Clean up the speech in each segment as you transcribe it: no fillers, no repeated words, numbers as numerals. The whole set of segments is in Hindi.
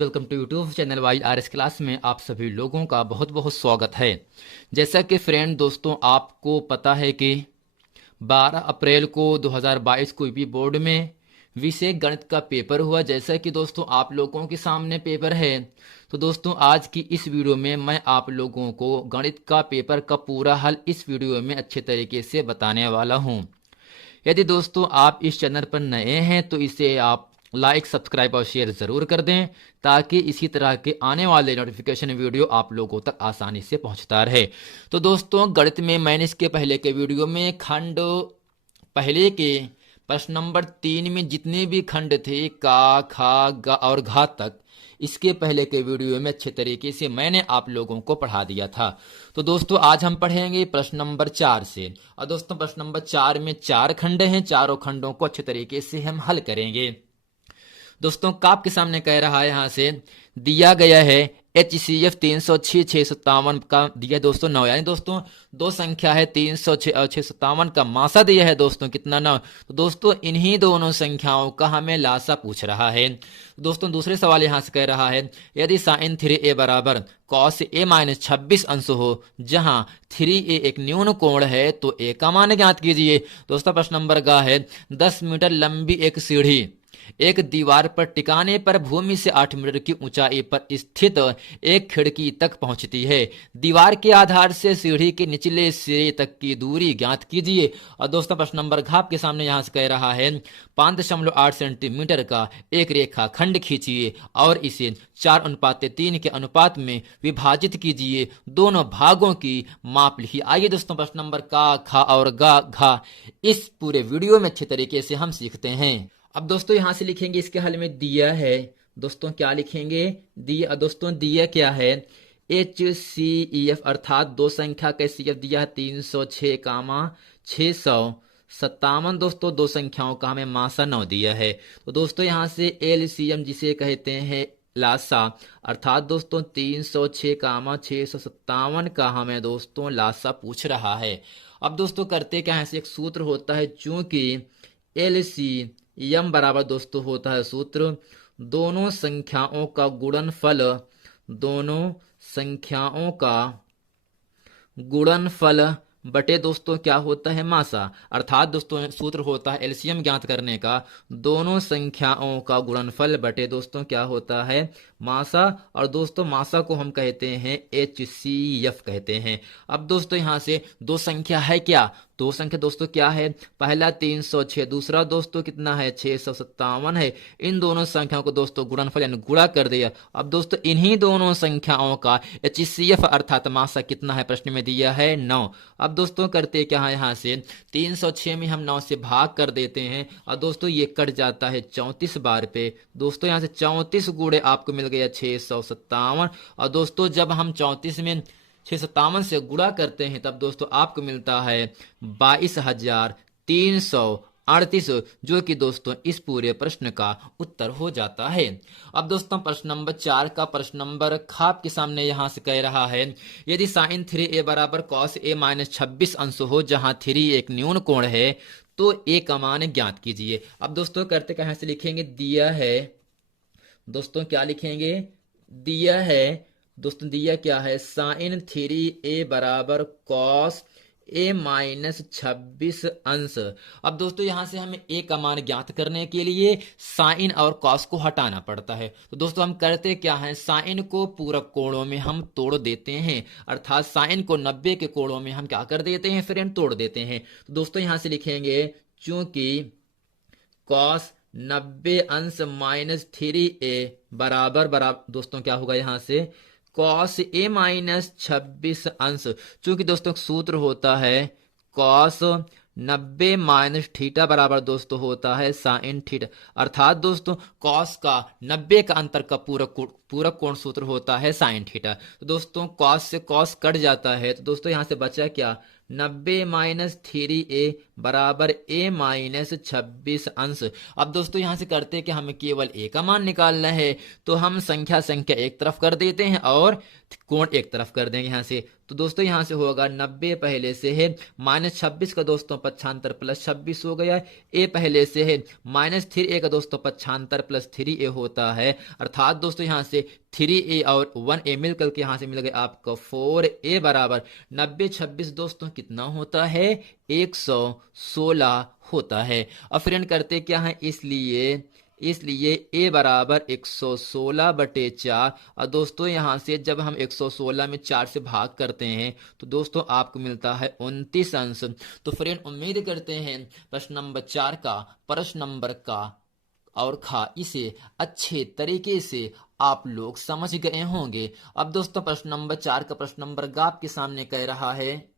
Welcome to YouTube channel Y R S class में आप सभी लोगों का बहुत बहुत स्वागत है। जैसा कि फ्रेंड दोस्तों आपको पता है कि 12 अप्रैल को 2022 को यूपी बोर्ड में विषय गणित का पेपर हुआ। जैसा कि दोस्तों आप लोगों के सामने पेपर है, तो दोस्तों आज की इस वीडियो में मैं आप लोगों को गणित का पेपर का पूरा हल इस वीडियो में अच्छे तरीके से बताने वाला हूँ। यदि दोस्तों आप इस चैनल पर नए हैं तो इसे आप लाइक सब्सक्राइब और शेयर ज़रूर कर दें, ताकि इसी तरह के आने वाले नोटिफिकेशन वीडियो आप लोगों तक आसानी से पहुंचता रहे। तो दोस्तों गणित में मैंने इसके पहले के वीडियो में खंड पहले के प्रश्न नंबर 3 में जितने भी खंड थे का खा गा और घा तक, इसके पहले के वीडियो में अच्छे तरीके से मैंने आप लोगों को पढ़ा दिया था। तो दोस्तों आज हम पढ़ेंगे प्रश्न नंबर 4 से। और दोस्तों प्रश्न नंबर 4 में 4 खंड हैं, चारों खंडों को अच्छे तरीके से हम हल करेंगे। दोस्तों काप के सामने कह रहा है, यहां से दिया गया है HCF 306 का दिया दोस्तों 9, यानी दोस्तों दो संख्या है 306 और 657 का मासा दिया है दोस्तों कितना 9। तो दोस्तों इन्हीं दोनों संख्याओं का हमें लासा पूछ रहा है। दोस्तों दूसरे सवाल यहां से कह रहा है यदि साइन 3a बराबर कॉस a माइनस 26 अंश हो, जहां 3a एक न्यून कोण है, तो a का मान ज्ञात कीजिए। दोस्तों प्रश्न नंबर ग है 10 मीटर लंबी एक सीढ़ी एक दीवार पर टिकाने पर भूमि से 8 मीटर की ऊंचाई पर स्थित एक खिड़की तक पहुंचती है। दीवार के आधार से सीढ़ी के निचले सिरे तक की दूरी ज्ञात कीजिए। और दोस्तों प्रश्न नंबर घाप के सामने यहां से कह रहा है 5.8 सेंटीमीटर का एक रेखा खंड खींचिए और इसे 4:3 के अनुपात में विभाजित कीजिए। दोनों भागों की माप लिखिए। आइए दोस्तों प्रश्न नंबर का खा और गा घा इस पूरे वीडियो में अच्छे तरीके से हम सीखते हैं। अब दोस्तों यहां से लिखेंगे, इसके हल में दिया है दोस्तों, क्या लिखेंगे दिया। दोस्तों दिया क्या है HCF अर्थात दो संख्या का HCF दिया है 306 कामा 657। दोस्तों दो संख्याओं का हमें मासा 9 दिया है। तो दोस्तों यहां से LCM जिसे कहते हैं लासा, अर्थात दोस्तों 306 कामा 657 का हमें दोस्तों लासा पूछ रहा है। अब दोस्तों करते क्या है, एक सूत्र होता है, चूंकि LCM बराबर दोस्तों होता है सूत्र दोनों संख्याओं का गुणनफल, दोनों संख्याओं का गुणनफल बटे दोस्तों क्या होता है मासा। अर्थात दोस्तों सूत्र होता है एलसीएम ज्ञात करने का, दोनों संख्याओं का गुणनफल बटे दोस्तों क्या होता है मासा। और दोस्तों मासा को हम कहते हैं HCF कहते हैं। अब दोस्तों यहां से दो संख्या है, क्या दो संख्या दोस्तों क्या है, पहला 306, दूसरा दोस्तों कितना है 657 है। इन दोनों संख्याओं को दोस्तों गुणनफल यानी गुणा कर दिया। अब दोस्तों इन्हीं दोनों संख्याओं का HCF अर्थात मासा कितना है, प्रश्न में दिया है 9। अब दोस्तों करते क्या है, यहाँ से 306 में हम 9 से भाग कर देते हैं और दोस्तों ये कट जाता है 34 बार पे। दोस्तों यहाँ से 34 गुणे आपको मिल गया 657। और दोस्तों जब हम 34 में 657 से गुणा करते हैं तब दोस्तों आपको मिलता है 22,338, जो कि दोस्तों इस पूरे प्रश्न का उत्तर हो जाता है। अब दोस्तों प्रश्न नंबर 4 का प्रश्न नंबर खाप के सामने यहां से कह रहा है यदि साइन 3a बराबर कॉस a माइनस 26 अंश हो, जहां 3 एक न्यून कोण है, तो a का मान ज्ञात कीजिए। अब दोस्तों करते कहां से लिखेंगे, दिया है दोस्तों क्या लिखेंगे, दिया है दोस्तों दिया क्या है साइन 3a बराबर कॉस a माइनस 26 अंश। अब दोस्तों यहां से हमें a का मान ज्ञात करने के लिए साइन और कॉस को हटाना पड़ता है। तो दोस्तों हम करते क्या है, साइन को पूरक कोणों में हम तोड़ देते हैं, अर्थात साइन को 90 के कोणों में हम क्या कर देते हैं फ्रेंड, तोड़ देते हैं। तो दोस्तों यहां से लिखेंगे चूंकि कॉस 90 अंश माइनस 3a बराबर बराबर दोस्तों क्या होगा, यहां से कॉस a माइनस 26 अंश। चूंकि दोस्तों सूत्र होता है कॉस 90 माइनस थीटा बराबर दोस्तों होता है साइन थीटा, अर्थात दोस्तों कॉस का 90 का अंतर का पूरक कोण सूत्र होता है साइन थीटा। तो दोस्तों कॉस से कॉस कट जाता है, तो दोस्तों यहां से बचा क्या 90 माइनस 3a बराबर a माइनस 26 अंश। अब दोस्तों यहां से करते हैं कि हमें केवल a का मान निकालना है, तो हम संख्या एक तरफ कर देते हैं और कोण एक तरफ कर देंगे। यहां से तो दोस्तों यहाँ से होगा 90 पहले से है, -26 का दोस्तों पक्षांतर +26 हो गया। ए पहले से है, -3a का दोस्तों पक्षांतर +3a होता है। अर्थात दोस्तों यहाँ से 3a और 1a मिल करके यहाँ से मिल गया आपका 4a बराबर 90 26 दोस्तों कितना होता है, 116 होता है। अब फ्रेंड करते क्या है, इसलिए a बराबर 116/4। और दोस्तों यहाँ से जब हम 116 में 4 से भाग करते हैं तो दोस्तों आपको मिलता है 29 अंश। तो फ्रेंड उम्मीद करते हैं प्रश्न नंबर 4 का, प्रश्न नंबर का और खा इसे अच्छे तरीके से आप लोग समझ गए होंगे। अब दोस्तों प्रश्न नंबर 4 का प्रश्न नंबर ग आपके सामने कह रहा है,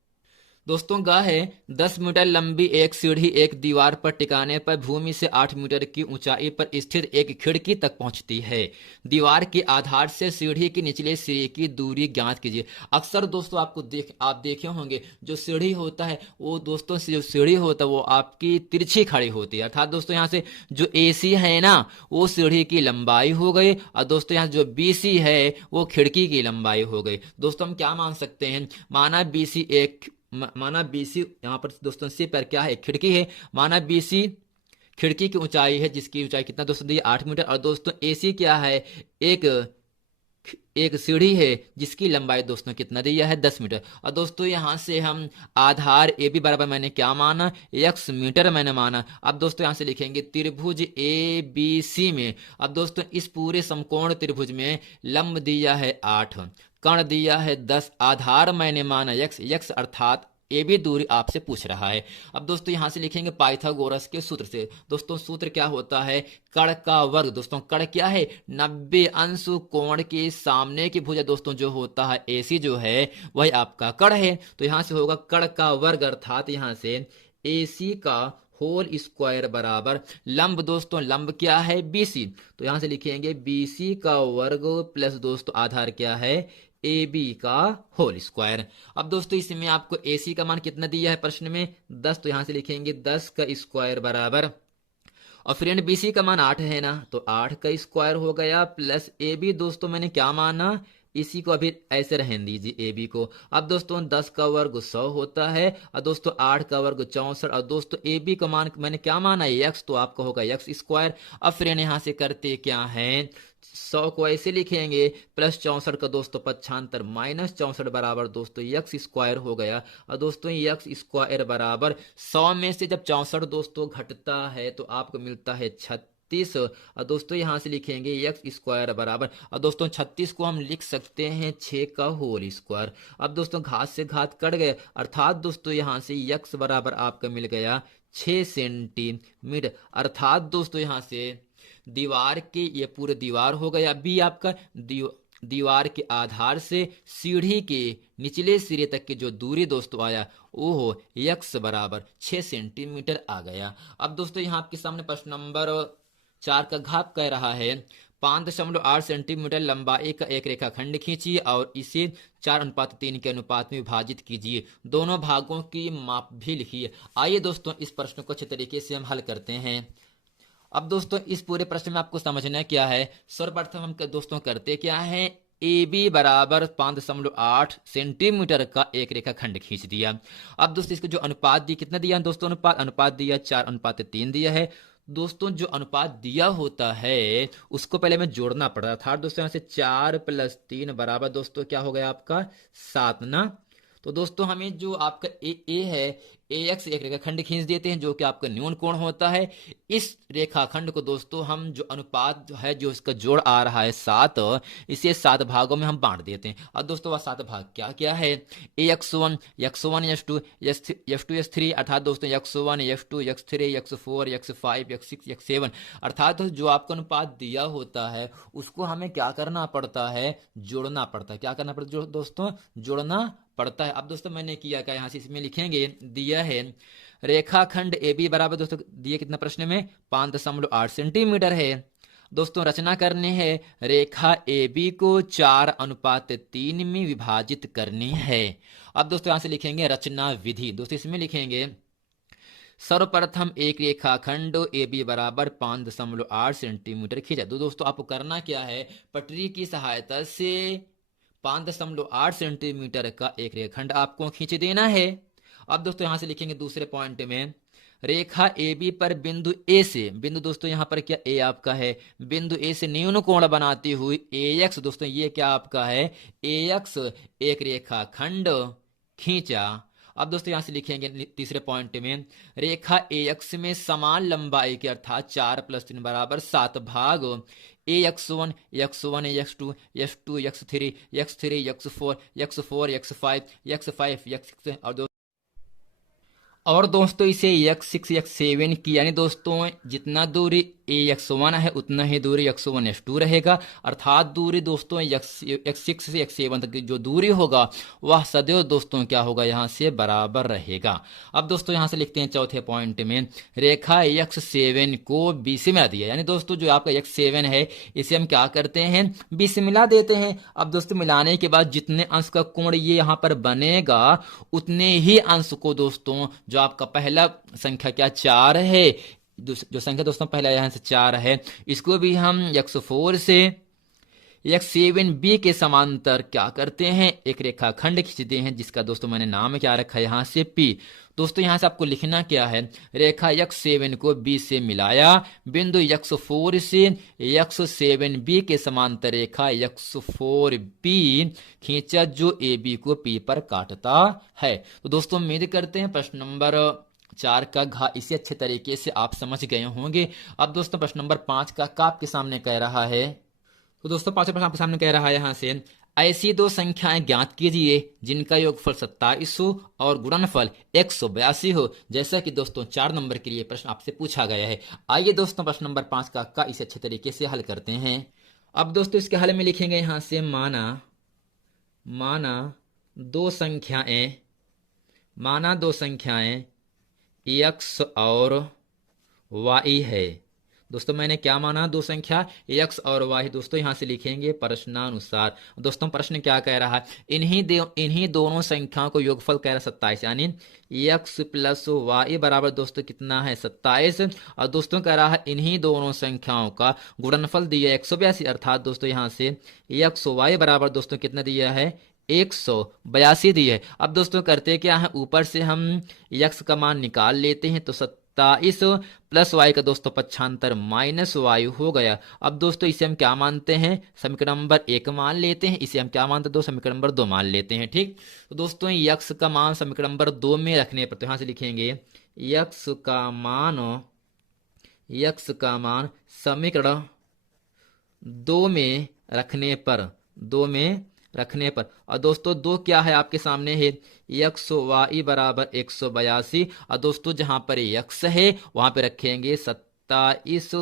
दोस्तों ग है 10 मीटर लंबी एक सीढ़ी एक दीवार पर टिकाने पर भूमि से 8 मीटर की ऊंचाई पर स्थित एक खिड़की तक पहुंचती है। दीवार के आधार से सीढ़ी की निचले सिरे की दूरी ज्ञात कीजिए। अक्सर दोस्तों आप देखे होंगे जो सीढ़ी होता है वो दोस्तों जो सीढ़ी होता है वो आपकी तिरछी खड़ी होती है। अर्थात दोस्तों यहाँ से जो AC है ना वो सीढ़ी की लंबाई हो गई और दोस्तों यहाँ जो BC है वो खिड़की की लंबाई हो गई। दोस्तों हम क्या मान सकते हैं, माना BC यहाँ पर दोस्तों C पर क्या है, खिड़की है। माना BC खिड़की की ऊंचाई है जिसकी ऊंचाई कितना दोस्तों दी 8 मीटर। और दोस्तों AC क्या है, एक सीढ़ी है जिसकी लंबाई दोस्तों कितना दिया है 10 मीटर। और दोस्तों यहाँ से हम आधार AB बराबर मैंने क्या माना, x मीटर मैंने माना। अब दोस्तों यहाँ से लिखेंगे त्रिभुज ABC में, अब दोस्तों इस पूरे समकोण त्रिभुज में लंब दिया है 8, कर्ण दिया है 10, आधार मैंने माना x अर्थात AB दूरी आपसे पूछ रहा है। अब दोस्तों यहां से लिखेंगे पाइथागोरस के सूत्र से। दोस्तों सूत्र क्या होता है, कर्ण का वर्ग। दोस्तों कर्ण क्या है, 90 अंश कोण के सामने की भुजा दोस्तों जो होता है AC जो है वही आपका कर्ण है। तो यहां से होगा कर्ण का वर्ग अर्थात यहां से AC का होल स्क्वायर बराबर लंब। दोस्तों लंब क्या है BC, तो यहां से लिखेंगे BC का वर्ग प्लस दोस्तों आधार क्या है AB का होल स्क्वायर। अब दोस्तों इसमें आपको AC का मान कितना दिया है प्रश्न में 10, तो यहां से लिखेंगे 10 का स्क्वायर बराबर, और फ्रेंड BC का मान 8 है ना तो 8 का स्क्वायर हो गया प्लस AB दोस्तों मैंने क्या माना, इसी को अभी ऐसे रहने दीजिए AB को। अब दोस्तों 10 का वर्ग 100 होता है और दोस्तों 8 का वर्ग 64 और दोस्तों AB का मान मैंने क्या माना x, तो आपका होगा x स्क्वायर। अब फ्रेंड यहां से करते क्या है, 100 को ऐसे लिखेंगे प्लस 64 का दोस्तों पक्षांतर -64 बराबर दोस्तों x स्क्वायर हो गया। और दोस्तों x स्क्वायर बराबर 100 में से जब 64 दोस्तों घटता है तो आपको मिलता है 36। और दोस्तों यहां से लिखेंगे x स्क्वायर बराबर, और दोस्तों 36 को हम लिख सकते हैं 6 का होल स्क्वायर। अब दोस्तों घात से घात कट गए अर्थात दोस्तों यहां से x बराबर आपका मिल गया 6 सेंटीमीटर। अर्थात दोस्तों यहां से दीवार के ये पूरे दीवार हो गया। बी आपका दीवार के आधार से सीढ़ी के निचले सिरे तक की जो दूरी दोस्तों आया वो हो x बराबर 6 सेंटीमीटर आ गया। अब दोस्तों यहाँ आपके सामने प्रश्न नंबर 4 का घात कह रहा है 5.8 सेंटीमीटर लंबाई का एक रेखाखंड खींचिए और इसे 4:3 के अनुपात में विभाजित कीजिए। दोनों भागों की माप भी लिखिए। आइए दोस्तों इस प्रश्न को अच्छे तरीके से हम हल करते हैं। अब दोस्तों इस पूरे प्रश्न में आपको समझना क्या है, सर्वप्रथम हम दोस्तों करते क्या है, AB बराबर 5.8 सेंटीमीटर का एक रेखाखंड खींच दिया। अब दोस्तों इसका जो अनुपात दिया कितना दिया दोस्तों, अनुपात दिया 4:3 दिया है। दोस्तों जो अनुपात दिया होता है उसको पहले में जोड़ना पड़ रहा था। दोस्तों यहाँ से 4 + 3 बराबर दोस्तों क्या हो गया आपका 7 ना। तो दोस्तों हमें जो आपका ए है AX एक रेखाखंड खींच देते हैं जो कि आपका न्यून कोण होता है। इस रेखाखंड को दोस्तों हम जो अनुपात है जो इसका जोड़ आ रहा है 7, इसे 7 भागों में हम बांट देते हैं। और दोस्तों वह 7 भाग क्या क्या है, x1 x2 x2 x3 अर्थात दोस्तों x1 x2 x3 x4 x5 x6 x7 अर्थात जो आपका अनुपात दिया होता है उसको हमें क्या करना पड़ता है, जोड़ना पड़ता है। क्या करना पड़ता है दोस्तों, जोड़ना पड़ता है। अब दोस्तों मैंने किया क्या, यहाँ से इसमें लिखेंगे दिया है रेखाखंड AB बराबर दोस्तों दिए कितना प्रश्न में 5.8 सेंटीमीटर है। दोस्तों रचना करनी है, रेखा AB को 4:3 में विभाजित करनी है। अब दोस्तों यहां से लिखेंगे रचना विधि। दोस्तों इसमें लिखेंगे सर्वप्रथम एक रेखाखंड AB बराबर 5.8 सेंटीमीटर खींचा। तो दोस्तों आपको करना क्या है, पटरी की सहायता से 5.8 सेंटीमीटर का एक रेखाखंड आपको खींच देना है। अब दोस्तों यहां से लिखेंगे दूसरे पॉइंट में, रेखा ए बी पर बिंदु ए से, बिंदु दोस्तों यहां पर क्या ए आपका है, बिंदु ए से न्यून कोण बनाती हुई ए एक्स, दोस्तों ये क्या आपका है ए एक्स, एक रेखाखंड खींचा। अब दोस्तों यहां से लिखेंगे तीसरे पॉइंट में, रेखा ए एक्स में समान लंबाई के अर्थात 4 + 3 = 7 भाग ए x1 x1 x2 x2 x3 x3 x4 x4 x5 x5 x6 और दोस्तों इसे x6 x7 की, यानी दोस्तों जितना दूरी x1 है उतना ही दूरी x1 x2 रहेगा, अर्थात दूरी दोस्तों x6 से x7 तक की जो दूरी होगा वह सदैव दोस्तों क्या होगा यहाँ से बराबर रहेगा। अब दोस्तों यहाँ से लिखते हैं चौथे पॉइंट में, रेखा x7 को b से मिला दिया, यानी दोस्तों जो आपका x7 है इसे हम क्या करते हैं b से मिला देते हैं। अब दोस्तों मिलाने के बाद जितने अंश का कोण ये यहाँ पर बनेगा उतने ही अंश को दोस्तों जो आपका पहला संख्या क्या 4 है, जो संख्या दोस्तों पहला यहां से 4 है, इसको भी हम x4 से x7b के समांतर क्या करते हैं एक रेखाखंड खींचते हैं, जिसका दोस्तों मैंने नाम क्या रखा है यहां से p। दोस्तों यहां से आपको लिखना क्या है, रेखा x7 को b से मिलाया, बिंदु x4 से x7b के समांतर रेखा x4b खींचा जो ab को p पर काटता है। तो दोस्तों उम्मीद करते हैं प्रश्न नंबर 4 का घ इसे अच्छे तरीके से आप समझ गए होंगे। अब दोस्तों प्रश्न नंबर 5 का आपके सामने कह रहा है, तो दोस्तों 5वां प्रश्न आपके सामने कह रहा है यहां से, ऐसी दो संख्याएं ज्ञात कीजिए जिनका योगफल 27 हो और गुणनफल 182 हो, जैसा कि दोस्तों 4 नंबर के लिए प्रश्न आपसे पूछा गया है। आइए दोस्तों प्रश्न नंबर 5 का इसे अच्छे तरीके से हल करते हैं। अब दोस्तों इसके हल में लिखेंगे यहां से, माना दो संख्याएं x और y है। दोस्तों मैंने क्या माना, दो संख्या x और y, दोस्तों यहां से लिखेंगे प्रश्नानुसार। दोस्तों प्रश्न क्या कह रहा है, इन्हीं दोनों संख्याओं को योगफल कह रहा है 27, यानी x + y बराबर दोस्तों कितना है 27, और दोस्तों कह रहा है इन्हीं दोनों संख्याओं का गुणनफल दिया 182, अर्थात दोस्तों यहां से x y बराबर दोस्तों कितना दिया है 182 दी है। अब दोस्तों करते क्या है, ऊपर से हम x का मान निकाल लेते हैं, तो 27 + y का दोस्तों पक्षांतर -y हो गया। अब दोस्तों इसे हम क्या मानते हैं, समीकरण नंबर 1 मान लेते हैं, इसे हम क्या मानते हैं दो समीकरण नंबर 2 मान लेते हैं। ठीक, तो दोस्तों x का मान समीकरण नंबर 2 में रखने पर, तो यहां से लिखेंगे x का मान समीकरण 2 में रखने पर, और दोस्तों 2 क्या है आपके सामने है x y बराबर 182, और दोस्तों जहां पर x है वहां पे रखेंगे 27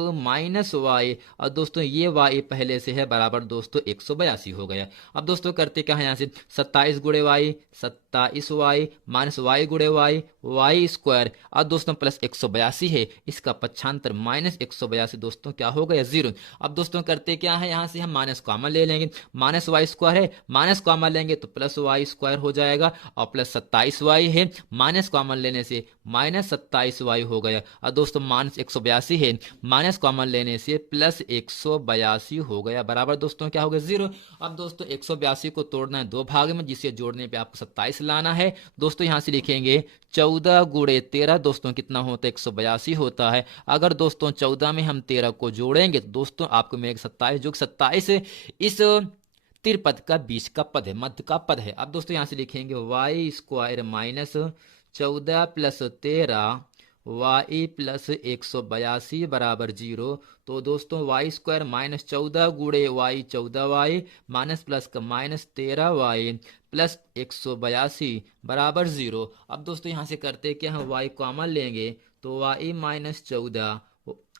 -y, और दोस्तों ये y पहले से है बराबर दोस्तों 182 हो गया। अब दोस्तों करते क्या है, यहाँ से 27 × y 27y -y × y square, और दोस्तों प्लस 182 है, इसका पक्षांतर -182 दोस्तों क्या हो गया 0। अब दोस्तों करते क्या है, यहाँ से हम माइनस कॉमन ले लेंगे, -y स्क्वायर है, माइनस कॉमन लेंगे तो +y स्क्वायर हो जाएगा, और प्लस 27y है, माइनस कॉमन लेने से -27y हो गया, और दोस्तों -182 है, माइनस कॉमन लेने से +182 हो गया, बराबर दोस्तों क्या हो गया 0। अब दोस्तों 182 को तोड़ना है 2 भाग में, जिसे जोड़ने पे आपको 27 लाना है। दोस्तों यहां से लिखेंगे 14 × 13 दोस्तों कितना होता है 182 होता है। अगर दोस्तों 14 में हम 13 को जोड़ेंगे तो दोस्तों आपको मिलेगा 27, जो 27 इस त्रिपद का बीच का पद है, मध्य का पद है। अब दोस्तों यहां से लिखेंगे y स्क्वायर -14 + 13 y + 182 बराबर 0। तो दोस्तों y square -14 × y 14y minus plus का -13y प्लस 182 बराबर 0। अब दोस्तों यहाँ से करते क्या हम y कॉमन लेंगे तो y -14,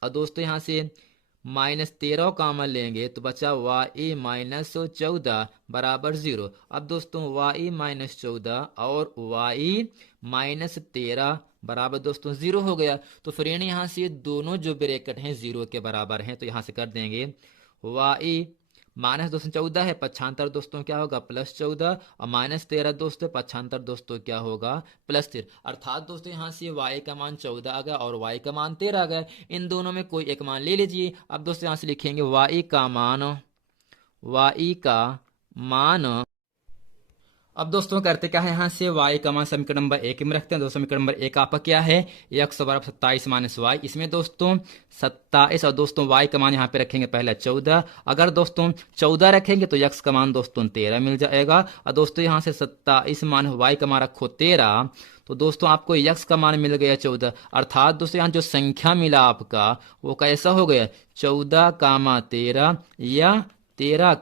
और दोस्तों यहाँ से -13 कॉमन लेंगे तो बचा y -14 बराबर 0। अब दोस्तों y -14 और y -13 बराबर दोस्तों 0 हो गया। तो फ्रेंड यहाँ से दोनों जो ब्रैकेट हैं 0 के बराबर हैं, तो यहाँ से कर देंगे y -14 है, पक्षांतर दोस्तों क्या होगा +14, और -13 दोस्तों पक्षांतर दोस्तों क्या होगा +13, अर्थात दोस्तों यहाँ से y का मान 14 आ गया और y का मान 13 आ गया। इन दोनों में कोई एक मान ले लीजिए। अब दोस्तों यहाँ से लिखेंगे y का मान अब दोस्तों करते क्या है, यहाँ से y का मान समीकरण नंबर 1 में रखते हैं। दोस्तों समीकरण नंबर 1 आपका क्या है, x बराबर 27 माइनस वाई। इसमें दोस्तों 27 और दोस्तों y का मान यहाँ पे रखेंगे पहले 14। अगर दोस्तों 14 रखेंगे तो x का मान दोस्तों 13 मिल जाएगा। और दोस्तों यहाँ से 27 मान y का मान रखो 13, तो दोस्तों आपको x का मान मिल गया 14। अर्थात दोस्तों यहाँ जो संख्या मिला आपका वो कैसा हो गया, 14, 13 या 13,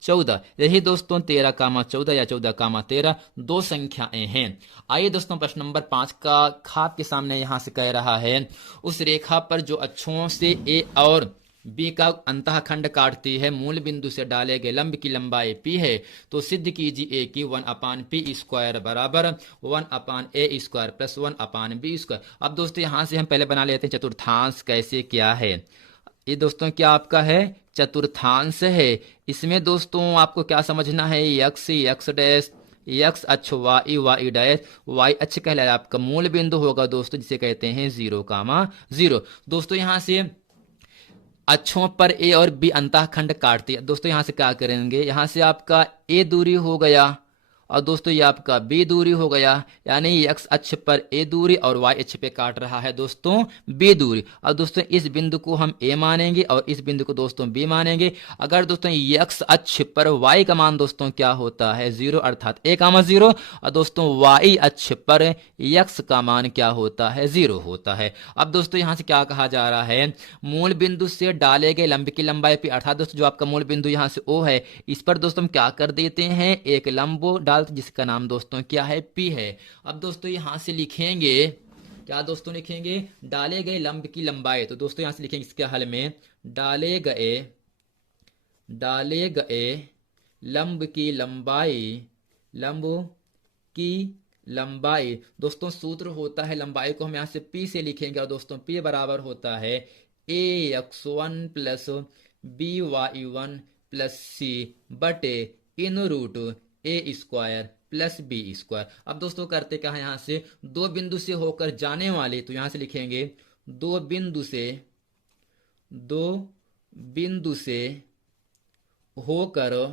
14। यही दोस्तों 13, 14 या 14, 13 दो संख्याएं हैं। आइए दोस्तों प्रश्न नंबर 5 का आपके सामने यहां से कह रहा है, उस रेखा पर जो अक्षों से ए और बी का अंतःखंड काटती है मूल बिंदु से डाले गए लंब की लंबाई p है, तो सिद्ध कीजिए कि 1/p² बराबर 1/a² प्लस 1/b²। अब दोस्तों यहां से हम पहले बना लेते हैं चतुर्थांश। कैसे क्या है ये दोस्तों, क्या आपका है चतुर्थांश है। इसमें दोस्तों आपको क्या समझना है, x डैश x अक्ष y डैश y अक्ष कहलाया आपका मूल बिंदु होगा दोस्तों, जिसे कहते हैं 0, 0। दोस्तों यहां से अक्षों पर ए और बी अंतःखंड काटती है। दोस्तों यहां से क्या करेंगे, यहां से आपका ए दूरी हो गया और दोस्तों ये आपका बी दूरी हो गया, यानी एक्स अक्ष पर ए दूरी और वाई अक्ष पे काट रहा है दोस्तों बी दूरी। और दोस्तों इस बिंदु को हम ए मानेंगे और इस बिंदु को दोस्तों बी मानेंगे। अगर दोस्तों एक्स अक्ष पर वाई का मान दोस्तों क्या होता है 0, अर्थात a,0, और दोस्तों वाई अक्ष पर एक्स का मान क्या होता है 0 होता है। अब दोस्तों यहां से क्या कहा जा रहा है, मूल बिंदु से डाले गए लंब की लंबाई p, अर्थात दोस्तों जो आपका मूल बिंदु यहां से O है, इस पर दोस्तों हम क्या कर देते हैं, एक लंबो जिसका नाम दोस्तों क्या है P है। अब दोस्तों यहां से लिखेंगे क्या दोस्तों, लिखेंगे डाले गए लंब की लंबाई। तो दोस्तों यहां से लिखेंगे इसके हल में डाले गए लंब की लंबाई दोस्तों सूत्र होता है, लंबाई को हम यहां से P से लिखेंगे और दोस्तों P बराबर होता है ax1 plus by1 plus c बटे इन रूट a² प्लस b²। अब दोस्तों करते क्या है, यहां से दो बिंदु से होकर जाने वाले, तो यहां से लिखेंगे दो बिंदु से होकर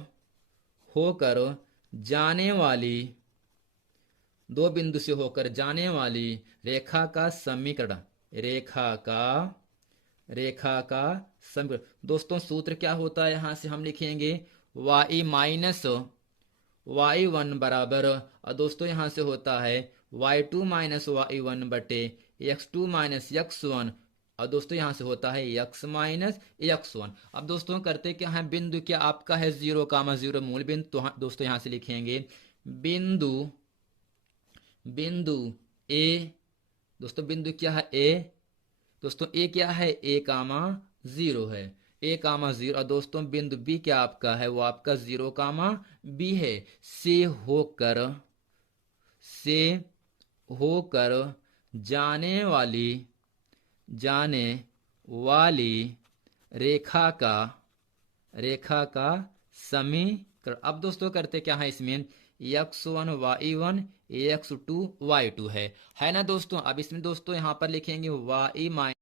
जाने वाली दो बिंदु से होकर जाने वाली रेखा का समीकरण दोस्तों सूत्र क्या होता है, यहां से हम लिखेंगे y माइनस y1 बराबर, और दोस्तों यहां से होता है y2 माइनस y1 बटे x2 माइनस x1, और दोस्तों यहां से होता है x माइनस x1। अब दोस्तों करते क्या है, बिंदु क्या आपका है 0, 0 मूल बिंदु, तो दोस्तों यहां से लिखेंगे बिंदु ए। दोस्तों बिंदु क्या है ए, दोस्तों ए क्या है a,0 है, a,0। और दोस्तों बिंदु बी क्या आपका है, वो आपका 0,b है। से होकर जाने वाली रेखा का समीकरण। अब दोस्तों करते क्या है, इसमें x1 y1 x2 y2 है ना दोस्तों। अब इसमें दोस्तों यहां पर लिखेंगे y माइनस,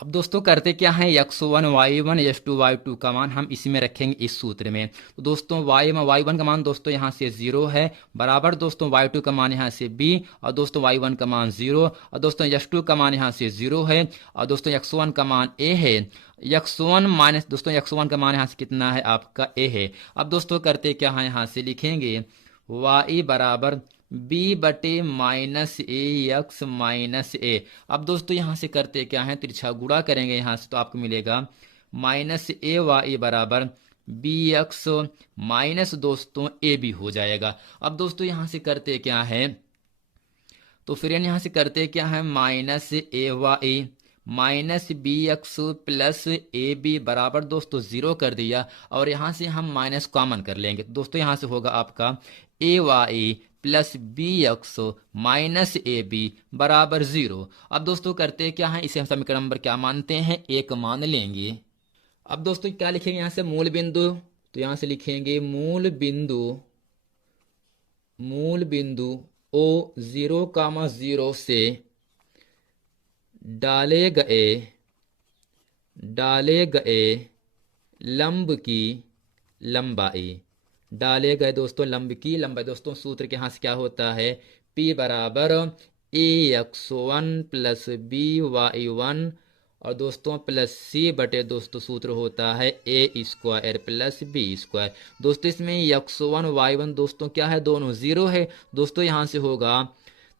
अब दोस्तों करते क्या है, x1 y1 x2 y2 का मान हम इसी में रखेंगे इस सूत्र में। तो दोस्तों y1 का मान दोस्तों यहाँ से 0 है, बराबर दोस्तों y2 का मान यहाँ से b, और दोस्तों y1 का मान 0, और दोस्तों x2 का मान यहाँ से 0 है, और दोस्तों x1 का मान a है। x1 माइनस दोस्तों x1 का मान यहाँ से कितना है, आपका a है। अब दोस्तों करते क्या है, यहाँ से लिखेंगे y बराबर b बटे माइनस ए एक्स माइनस ए। अब दोस्तों यहां से करते क्या है, तिरछा गुणा करेंगे यहां से, तो आपको मिलेगा माइनस ए वाई बराबर बी एक्स माइनस दोस्तों ए बी हो जाएगा। अब दोस्तों यहां से करते क्या है, तो फिर यहां से करते क्या है, minus A Y minus B X plus A B बराबर दोस्तों 0 कर दिया, और यहां से हम माइनस कॉमन कर लेंगे। तो दोस्तों यहां से होगा आपका A Y plus B X minus A B बराबर 0। अब दोस्तों करते क्या है, इसे हम समीकरण नंबर क्या मानते हैं, 1 मान लेंगे। अब दोस्तों क्या लिखेंगे यहां से, मूल बिंदु, तो यहां से लिखेंगे मूल बिंदु ओ 0,0 से डाले गए लंब की लंबाई डाले गए दोस्तों लंब की लंबाई। दोस्तों सूत्र के यहाँ से क्या होता है, P बराबर AX1 प्लस BY1 और दोस्तों प्लस C बटे दोस्तों सूत्र होता है A square plus B square. दोस्तों इसमें X1 Y1 दोस्तों क्या है, दोनों जीरो है दोस्तों। यहाँ से होगा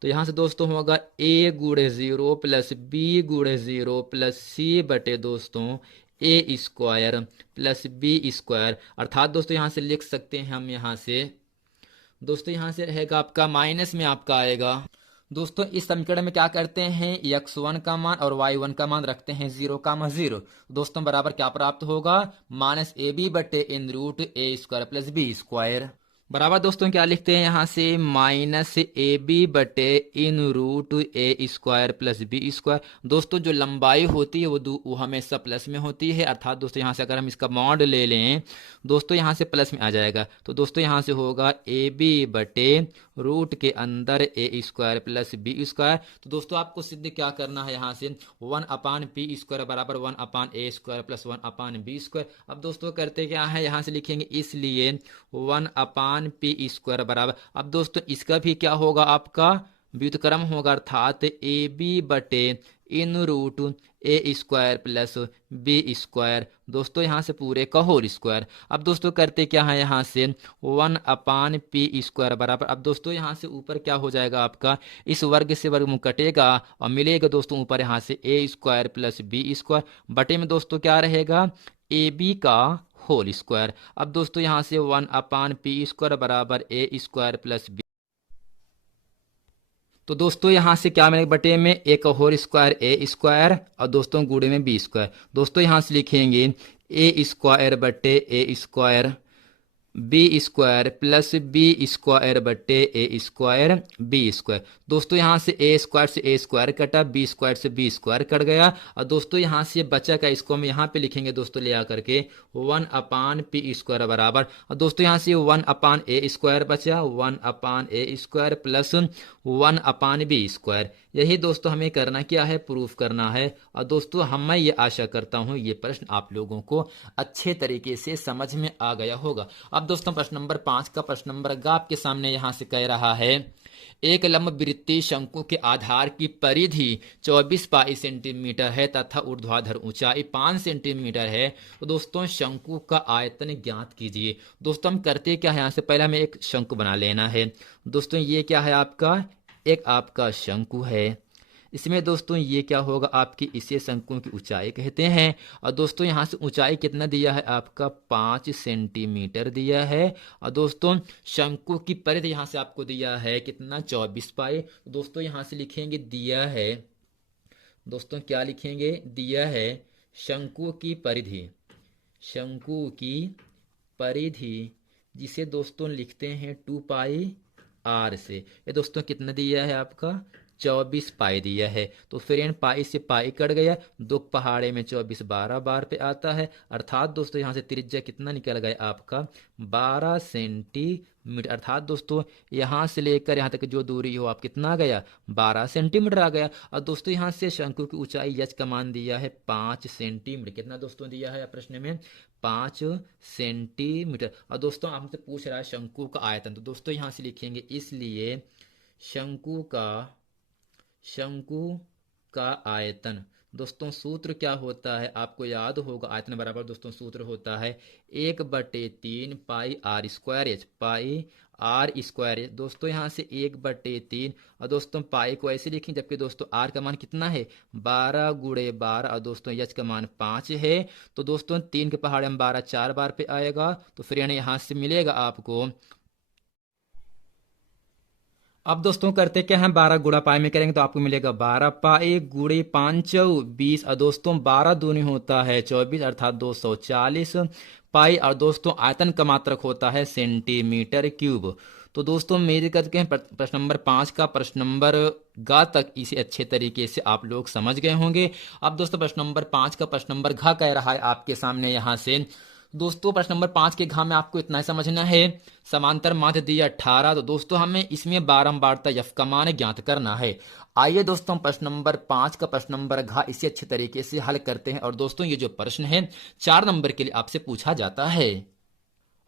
तो यहाँ से दोस्तों होगा A गुणे जीरो प्लस B गुणे जीरो प्लस C बटे दोस्तों A square plus B square. अर्थात दोस्तों यहाँ से लिख सकते हैं हम, यहाँ से दोस्तों यहाँ से रहेगा आपका माइनस में आपका आएगा। दोस्तों इस समीकरण में क्या करते हैं, x1 का मान और y1 का मान रखते हैं 0, दोस्तों बराबर क्या प्राप्त होगा, माइनस AB बटे इन root A square plus B square. बराबर दोस्तों क्या लिखते हैं यहाँ से, माइनस AB बटे इन root A square plus B square. दोस्तों जो लंबाई होती है वो हमेशा प्लस में होती है, अर्थात दोस्तों यहाँ से अगर हम इसका मॉड ले लें दोस्तों यहाँ से प्लस में आ जाएगा। तो दोस्तों यहाँ से होगा AB बटे रूट के अंदर A square plus B square. तो दोस्तों आपको सिद्ध क्या करना है, यहाँ से 1/P स्क्वायर बराबर 1/A square plus 1/B square. अब दोस्तों करते क्या है, यहाँ से लिखेंगे इसलिए 1/P स्क्वायर बराबर, अब दोस्तों इसका भी क्या होगा, आपका व्युत्क्रम होगा, अर्थात AB बटे इन root A square plus B square दोस्तों यहाँ से पूरे का होल स्क्वायर। अब दोस्तों करते क्या है, यहाँ से 1/P स्क्वायर बराबर, अब दोस्तों यहाँ से ऊपर क्या हो जाएगा आपका, इस वर्ग से वर्गमूल कटेगा और मिलेगा दोस्तों ऊपर यहाँ से A square plus B square बटे में दोस्तों क्या रहेगा, AB का होल स्क्वायर। अब दोस्तों यहाँ से 1/P स्क्वायर बराबर A स्क्वायर प्लस B। तो दोस्तों यहाँ से क्या मिलेगा, बटे में A का होल स्क्वायर A स्क्वायर और दोस्तों गुणे में B स्क्वायर। दोस्तों यहाँ से लिखेंगे A स्क्वायर बटे A square B square plus B square बटे A स्क्वायर B स्क्वायर। दोस्तों यहाँ से A स्क्वायर से A स्क्वायर कटा, B स्क्वायर से B स्क्वायर कट गया और दोस्तों यहाँ से बचा का इसको हम यहाँ पे लिखेंगे दोस्तों ले आकर के 1/P स्क्वायर बराबर, और दोस्तों यहाँ से 1/A स्क्वायर बचा, 1/A square plus 1/B square. यही दोस्तों हमें करना क्या है, प्रूफ करना है। और दोस्तों मैं ये आशा करता हूँ ये प्रश्न आप लोगों को अच्छे तरीके से समझ में आ गया होगा। अब दोस्तों प्रश्न नंबर 5 का प्रश्न नंबर ग आपके सामने यहाँ से कह रहा है, एक लंबवृत्तीय शंकु के आधार की परिधि 24 पाई सेंटीमीटर है तथा ऊर्ध्वाधर ऊंचाई 5 सेंटीमीटर है, तो दोस्तों शंकु का आयतन ज्ञात कीजिए। दोस्तों हम करते क्या है, यहाँ से पहले हमें एक शंकु बना लेना है। दोस्तों ये क्या है आपका, एक आपका शंकु है, इसमें दोस्तों ये क्या होगा आपकी, इसे शंकु की ऊंचाई कहते हैं। और दोस्तों यहाँ से ऊंचाई कितना दिया है आपका, 5 सेंटीमीटर दिया है। और दोस्तों शंकु की परिधि यहाँ से आपको दिया है कितना, 24 पाई। दोस्तों यहाँ से लिखेंगे दिया है, दोस्तों क्या लिखेंगे, दिया है शंकु की परिधि, शंकु की परिधि जिसे दोस्तों लिखते हैं 2 पाई R से। ये दोस्तों कितना दिया है आपका, 24 पाई दिया है। तो फिर पाई से पाई कट गया, 2 पहाड़े में 24 12 बार पे आता है, अर्थात दोस्तों यहाँ से त्रिज्या कितना निकल गया आपका, 12 सेंटीमीटर। अर्थात दोस्तों यहाँ से लेकर यहाँ तक जो दूरी हो आप कितना आ गया, 12 सेंटीमीटर आ गया। और दोस्तों यहाँ से शंकु की ऊंचाई h का मान दिया है 5 सेंटीमीटर, कितना दोस्तों दिया है प्रश्न में, 5 सेंटीमीटर। और दोस्तों आपसे पूछ रहा है शंकु का आयतन, तो दोस्तों यहाँ से लिखेंगे इसलिए शंकु का आयतन। दोस्तों सूत्र क्या होता है आपको याद होगा, आयतन बराबर दोस्तों सूत्र होता है 1/3 पाई R स्क्वायर एच, पाई R स्क्वायर एच। दोस्तों यहाँ से 1/3 और दोस्तों पाई को ऐसे लिखें, जबकि दोस्तों R का मान कितना है, 12 गुणे 12 और दोस्तों H का मान 5 है। तो दोस्तों 3 के पहाड़े में 12 4 बार पे आएगा, तो फिर यानी यहाँ से मिलेगा आपको। अब दोस्तों करते क्या है, 12 गुणा पाई में करेंगे तो आपको मिलेगा 12 पाई गुणे 5 20, और दोस्तों 12 दूनी होता है 24 अर्थात 240 पाई, और दोस्तों आयतन का मात्रक होता है सेंटीमीटर क्यूब। तो दोस्तों मेरे करके प्रश्न नंबर 5 का प्रश्न नंबर ग तक इसे अच्छे तरीके से आप लोग समझ गए होंगे। अब दोस्तों प्रश्न नंबर 5 का प्रश्न नंबर घ कह रहा है आपके सामने यहाँ से। दोस्तों प्रश्न नंबर 5 के घ में आपको इतना ही समझना है, समांतर माध्य दिया 18, तो दोस्तों हमें इसमें बारंबारता f का मान ज्ञात करना है। आइए दोस्तों प्रश्न नंबर 5 का प्रश्न नंबर घ इसे अच्छे तरीके से हल करते हैं। और दोस्तों ये जो प्रश्न है 4 नंबर के लिए आपसे पूछा जाता है।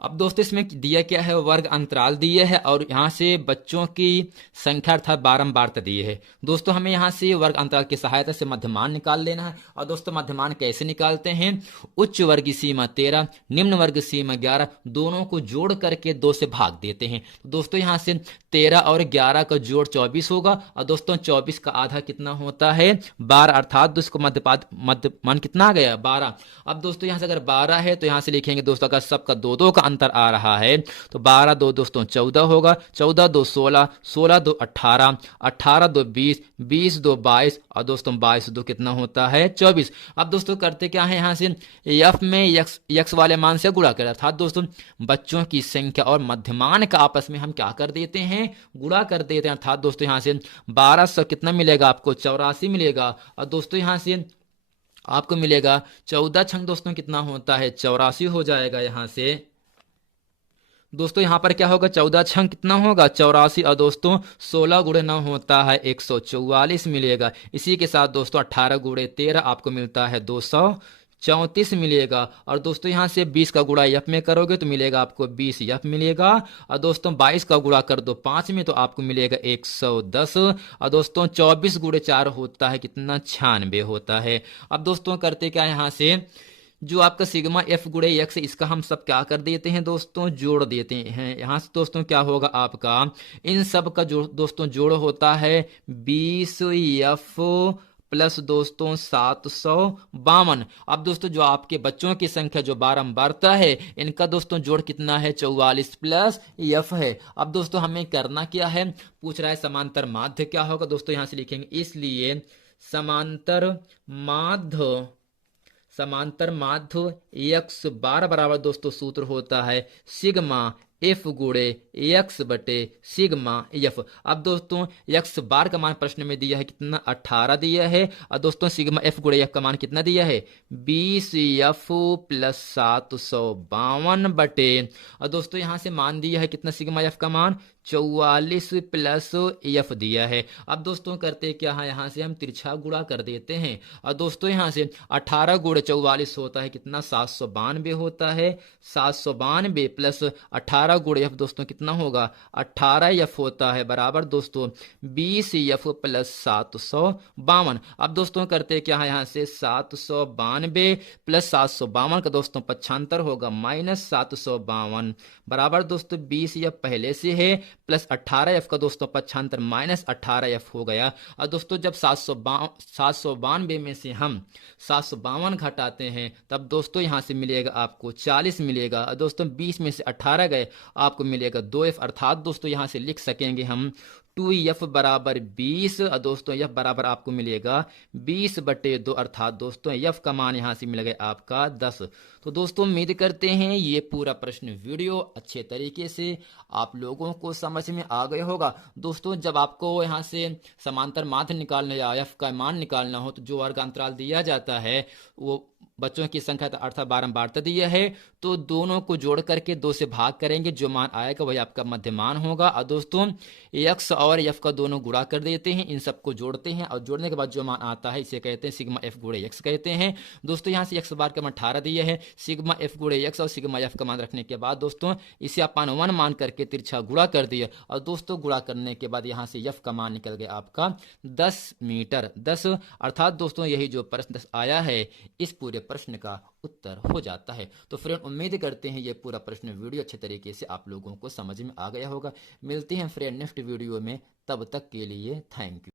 अब दोस्तों इसमें दिया क्या है, वर्ग अंतराल दिए है और यहाँ से बच्चों की संख्या अर्थात बारंबारता दिए है। दोस्तों हमें यहाँ से वर्ग अंतराल की सहायता से मध्यमान निकाल लेना है। और दोस्तों मध्यमान कैसे निकालते हैं, उच्च वर्ग सीमा 13, निम्न वर्ग सीमा 11, दोनों को जोड़ करके 2 से भाग देते हैं। तो दोस्तों यहाँ से 13 और 11 का जोड़ 24 होगा और दोस्तों 24 का आधा कितना होता है, 12, अर्थात दोस्तों मध्यमान कितना आ गया, 12। अब दोस्तों यहाँ से अगर 12 है तो यहाँ से लिखेंगे दोस्तों अगर सबका 2-2 का अंतर आ रहा है तो 12 2 दोस्तों 14 होगा, 14 2 16, 16 2 18, 18 2 20, 20 2 22 और दोस्तों 22 2 कितना होता है, 24। अब दोस्तों करते क्या है, यहाँ से एफ में यक्स वाले मान से गुणा करें, अर्थात दोस्तों बच्चों की संख्या और मध्यमान का आपस में हम क्या कर देते हैं, गुणा कर देते हैं। अर्थात दोस्तों यहाँ से 1200 कितना मिलेगा आपको, 84 मिलेगा। और दोस्तों यहाँ से आपको मिलेगा 14 छंग दोस्तों कितना होता है, 84 हो जाएगा। यहाँ से दोस्तों यहाँ पर क्या होगा, 14 छंग कितना होगा, 84 और दोस्तों 16 गुणे 9 होता है 144 मिलेगा। इसी के साथ दोस्तों 18 गुणे 13 आपको मिलता है 234 मिलेगा। और दोस्तों यहाँ से 20 का गुणा एफ में करोगे तो मिलेगा आपको 20 एफ मिलेगा। और दोस्तों 22 का गुणा कर दो 5 में तो आपको मिलेगा 110। और दोस्तों 24 गुणे 4 होता है कितना, 96 होता है। अब दोस्तों करते क्या है, यहाँ से जो आपका सिग्मा एफ गुणे एक्स इसका हम सब क्या कर देते हैं दोस्तों, जोड़ देते हैं। यहाँ से दोस्तों क्या होगा आपका, इन सब का जो दोस्तों जोड़ होता है 20 एफ प्लस दोस्तों 752। अब दोस्तों जो आपके बच्चों की संख्या जो बारंबारता है इनका दोस्तों जोड़ कितना है, 44 प्लस एफ है। अब दोस्तों हमें करना क्या है, पूछ रहा है समांतर माध्य क्या होगा। दोस्तों यहां से लिखेंगे, इसलिए समांतर माध्य एक्स बार बराबर दोस्तों सूत्र होता है सिग्मा एफ गुणे एक्स बटे सिग्मा एफ। अब दोस्तों एक्स बार का मान प्रश्न में दिया है कितना, 18 दिया है। और दोस्तों सिग्मा एफ गुणे एफ का मान कितना दिया है, 20 एफ प्लस 752 बटे, और दोस्तों यहां से मान दिया है कितना, सिग्मा एफ का मान 44 प्लस एफ दिया है। अब दोस्तों करते क्या है, यहाँ से हम तिरछा गुणा कर देते हैं। और दोस्तों यहाँ से 18 गुणे 44 होता है कितना, 792 होता है। 792 प्लस 18 गुणे एफ दोस्तों कितना होगा, 18 एफ होता है बराबर दोस्तों 20 एफ प्लस 752। अब दोस्तों करते क्या है, यहाँ से 792 प्लस 752 का दोस्तों पक्षांतर होगा माइनस 752 बराबर दोस्तों 20 एफ पहले से है प्लस 18 एफ का दोस्तों पक्षांतर माइनस 18 एफ हो गया। और दोस्तों जब 792 में से हम 752 घटाते हैं तब दोस्तों यहां से मिलेगा आपको 40 मिलेगा। और दोस्तों 20 में से 18 गए आपको मिलेगा 2 एफ, अर्थात दोस्तों यहां से लिख सकेंगे हम 2f बराबर 20। और दोस्तों f बराबर आपको मिलेगा 20 बटे 2, अर्थात दोस्तों f का मान यहां से मिल गया आपका 10। तो दोस्तों उम्मीद करते हैं ये पूरा प्रश्न वीडियो अच्छे तरीके से आप लोगों को समझ में आ गया होगा। दोस्तों जब आपको यहां से समांतर माध्य निकालना या f का मान निकालना हो तो जो वर्ग अंतराल दिया जाता है वो बच्चों की संख्या अर्थात बारंबारता दिया है तो दोनों को जोड़ करके 2 से भाग करेंगे, जो मान आएगा वही आपका मध्यमान होगा। और दोस्तों एक्स और एफ का दोनों गुणा कर देते हैं, इन सबको जोड़ते हैं और जोड़ने के बाद जो मान आता है इसे कहते हैं सिग्मा एफ गुणे एक्स कहते हैं। दोस्तों यहाँ से एक्स बार का मान 18 दिया है, सिग्मा एफ गुणे एक्स और सिग्मा एफ का मान रखने के बाद दोस्तों इसे अपन 1 मान करके तिरछा गुणा कर दिया। और दोस्तों गुणा करने के बाद यहाँ से एफ का मान निकल गया आपका 10 मीटर 10, अर्थात दोस्तों यही जो प्रश्न आया है इस पूरे प्रश्न का उत्तर हो जाता है। तो फ्रेंड उम्मीद करते हैं ये पूरा प्रश्न वीडियो अच्छे तरीके से आप लोगों को समझ में आ गया होगा। मिलते हैं फ्रेंड नेक्स्ट वीडियो में, तब तक के लिए थैंक यू।